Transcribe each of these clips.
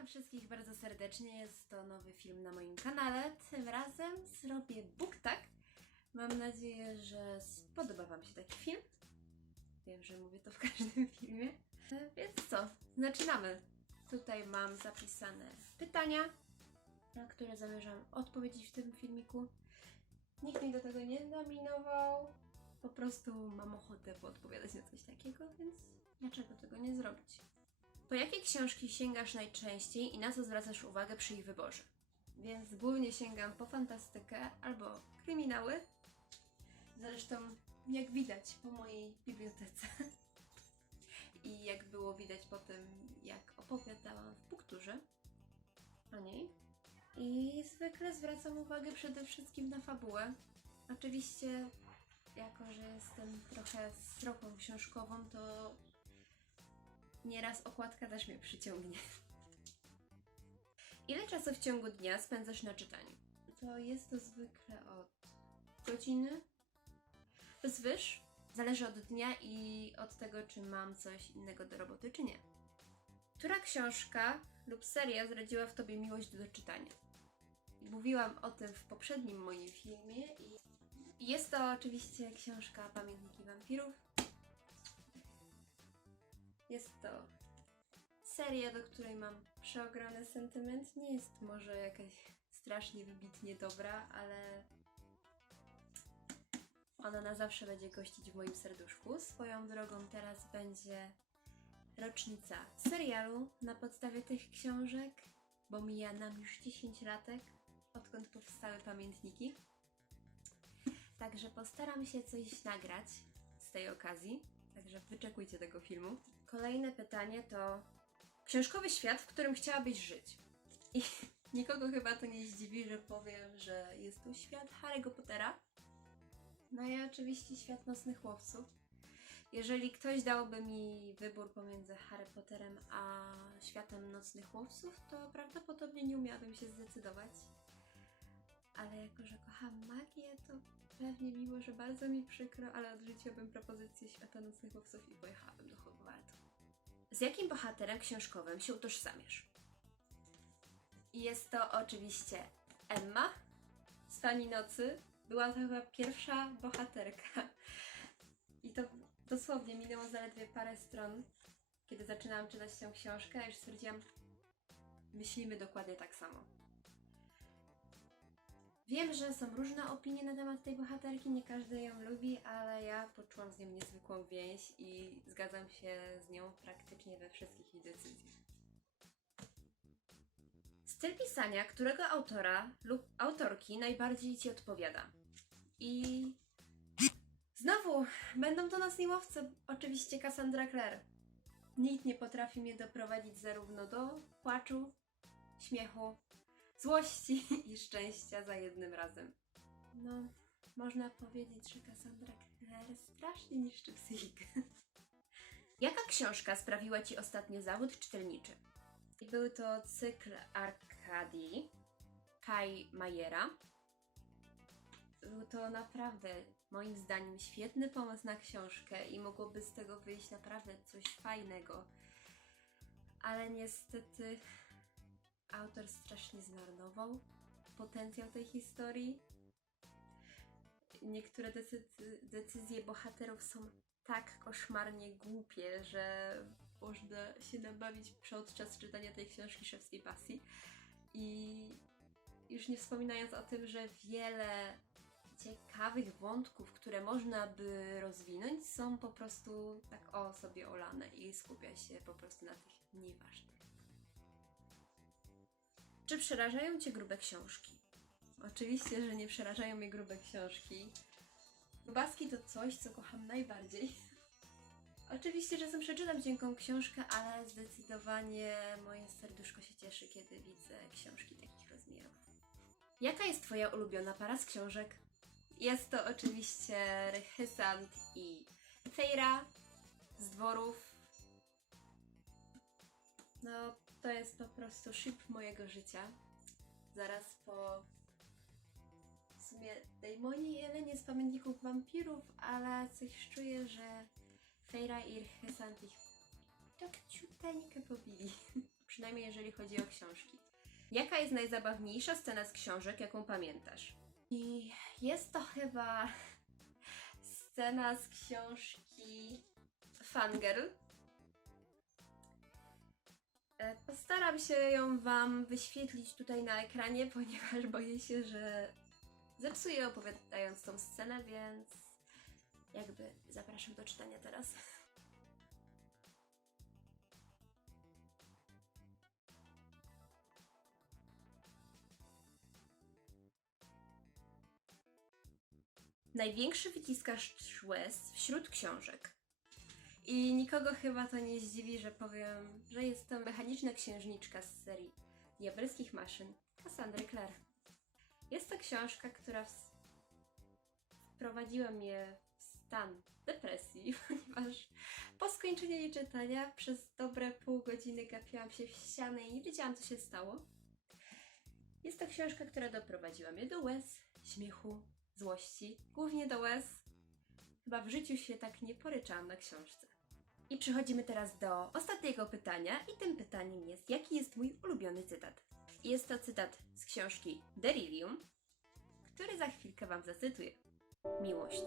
Witam wszystkich bardzo serdecznie, jest to nowy film na moim kanale. Tym razem zrobię BookTag. Mam nadzieję, że spodoba Wam się taki film. Wiem, że mówię to w każdym filmie. Więc co? Zaczynamy. Tutaj mam zapisane pytania, na które zamierzam odpowiedzieć w tym filmiku. Nikt mnie do tego nie nominował. Po prostu mam ochotę poodpowiadać na coś takiego, więc dlaczego tego nie zrobić? Po jakie książki sięgasz najczęściej i na co zwracasz uwagę przy ich wyborze? Więc głównie sięgam po fantastykę albo kryminały. Zresztą, jak widać po mojej bibliotece i jak było widać po tym, jak opowiadałam w Bookturze o niej. I zwykle zwracam uwagę przede wszystkim na fabułę. Oczywiście, jako że jestem trochę sroką książkową, to nieraz okładka też mnie przyciągnie. Ile czasu w ciągu dnia spędzasz na czytaniu? To jest to zwykle od godziny wzwyż. Zależy od dnia i od tego, czy mam coś innego do roboty, czy nie. Która książka lub seria zdradziła w Tobie miłość do czytania? Mówiłam o tym w poprzednim moim filmie i jest to oczywiście książka Pamiętniki wampirów. Jest to seria, do której mam przeogromny sentyment. Nie jest może jakaś strasznie wybitnie dobra, ale ona na zawsze będzie gościć w moim serduszku. Swoją drogą teraz będzie rocznica serialu na podstawie tych książek, bo mija nam już 10 latek, odkąd powstały pamiętniki. Także postaram się coś nagrać z tej okazji, także wyczekujcie tego filmu. Kolejne pytanie to książkowy świat, w którym chciałabyś żyć. I nikogo chyba to nie zdziwi, że powiem, że jest to świat Harry'ego Pottera. No i oczywiście świat Nocnych Łowców. Jeżeli ktoś dałby mi wybór pomiędzy Harry Potterem a światem Nocnych Łowców, to prawdopodobnie nie umiałabym się zdecydować. Ale jako, że kocham magię, to pewnie, mimo że bardzo mi przykro, ale odrzuciłabym propozycję świata Nocnych Łowców i pojechałabym do Hogwartu. Z jakim bohaterem książkowym się utożsamiasz? I jest to oczywiście Emma z Fani Nocy. Była to chyba pierwsza bohaterka. I to dosłownie minęło zaledwie parę stron, kiedy zaczynałam czytać tę książkę, a już stwierdziłam, myślimy dokładnie tak samo. Wiem, że są różne opinie na temat tej bohaterki, nie każdy ją lubi, ale ja poczułam z nią niezwykłą więź i zgadzam się z nią praktycznie we wszystkich jej decyzjach. Styl pisania, którego autora lub autorki najbardziej Ci odpowiada? I znowu, będą to Nocni Łowcy, oczywiście Cassandra Clare. Nikt nie potrafi mnie doprowadzić zarówno do płaczu, śmiechu, złości i szczęścia za jednym razem. No, można powiedzieć, że Cassandra Clare strasznie niszczy psychikę. Jaka książka sprawiła Ci ostatnio zawód czytelniczy? Był to cykl Arkadii Kai Mayera. Był to naprawdę, moim zdaniem, świetny pomysł na książkę i mogłoby z tego wyjść naprawdę coś fajnego. Ale niestety autor strasznie zmarnował potencjał tej historii. Niektóre decyzje bohaterów są tak koszmarnie głupie, że można się nabawić podczas czytania tej książki Szewskiej Pasji. I już nie wspominając o tym, że wiele ciekawych wątków, które można by rozwinąć, są po prostu tak sobie olane i skupia się po prostu na tych nieważnych. Czy przerażają Cię grube książki? Oczywiście, że nie przerażają mnie grube książki. Grubaski to coś, co kocham najbardziej. Oczywiście, że sam przeczytam cienką książkę, ale zdecydowanie moje serduszko się cieszy, kiedy widzę książki takich rozmiarów. Jaka jest Twoja ulubiona para z książek? Jest to oczywiście Rhysand i Feyre z Dworów. No, to jest po prostu ship mojego życia. Zaraz po w sumie Daemonie i Elenie z Pamiętników Wampirów, ale coś czuję, że Feyre i Rhysand ich tak ciuteńkę pobili. przynajmniej jeżeli chodzi o książki. Jaka jest najzabawniejsza scena z książek, jaką pamiętasz? I jest to chyba scena z książki Fangirl. Postaram się ją Wam wyświetlić tutaj na ekranie, ponieważ boję się, że zepsuję opowiadając tą scenę, więc jakby zapraszam do czytania teraz. Największy wyciskacz łez wśród książek. I nikogo chyba to nie zdziwi, że powiem, że jest to mechaniczna księżniczka z serii Diabelskich Maszyn Cassandry Clare. Jest to książka, która wprowadziła mnie w stan depresji, ponieważ po skończeniu jej czytania przez dobre pół godziny gapiłam się w ścianę i nie wiedziałam, co się stało. Jest to książka, która doprowadziła mnie do łez, śmiechu, złości, głównie do łez. Chyba w życiu się tak nie poryczałam na książce. I przechodzimy teraz do ostatniego pytania i tym pytaniem jest, jaki jest mój ulubiony cytat? Jest to cytat z książki Delirium, który za chwilkę Wam zacytuję. Miłość.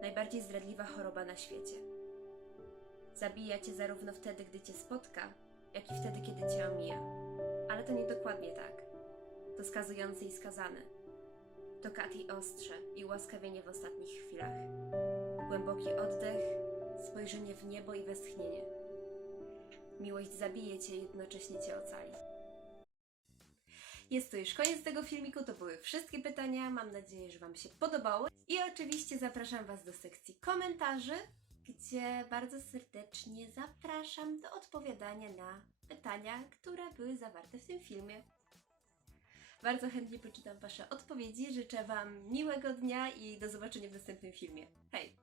Najbardziej zdradliwa choroba na świecie. Zabija Cię zarówno wtedy, gdy Cię spotka, jak i wtedy, kiedy Cię omija. Ale to nie dokładnie tak. To skazujące i skazane. To kat i ostrze i ułaskawienie w ostatnich chwilach. Głęboki oddech, spojrzenie w niebo i westchnienie. Miłość zabije Cię i jednocześnie Cię ocali. Jest to już koniec tego filmiku, to były wszystkie pytania, mam nadzieję, że Wam się podobało. I oczywiście zapraszam Was do sekcji komentarzy, gdzie bardzo serdecznie zapraszam do odpowiadania na pytania, które były zawarte w tym filmie. Bardzo chętnie poczytam Wasze odpowiedzi, życzę Wam miłego dnia i do zobaczenia w następnym filmie. Hej!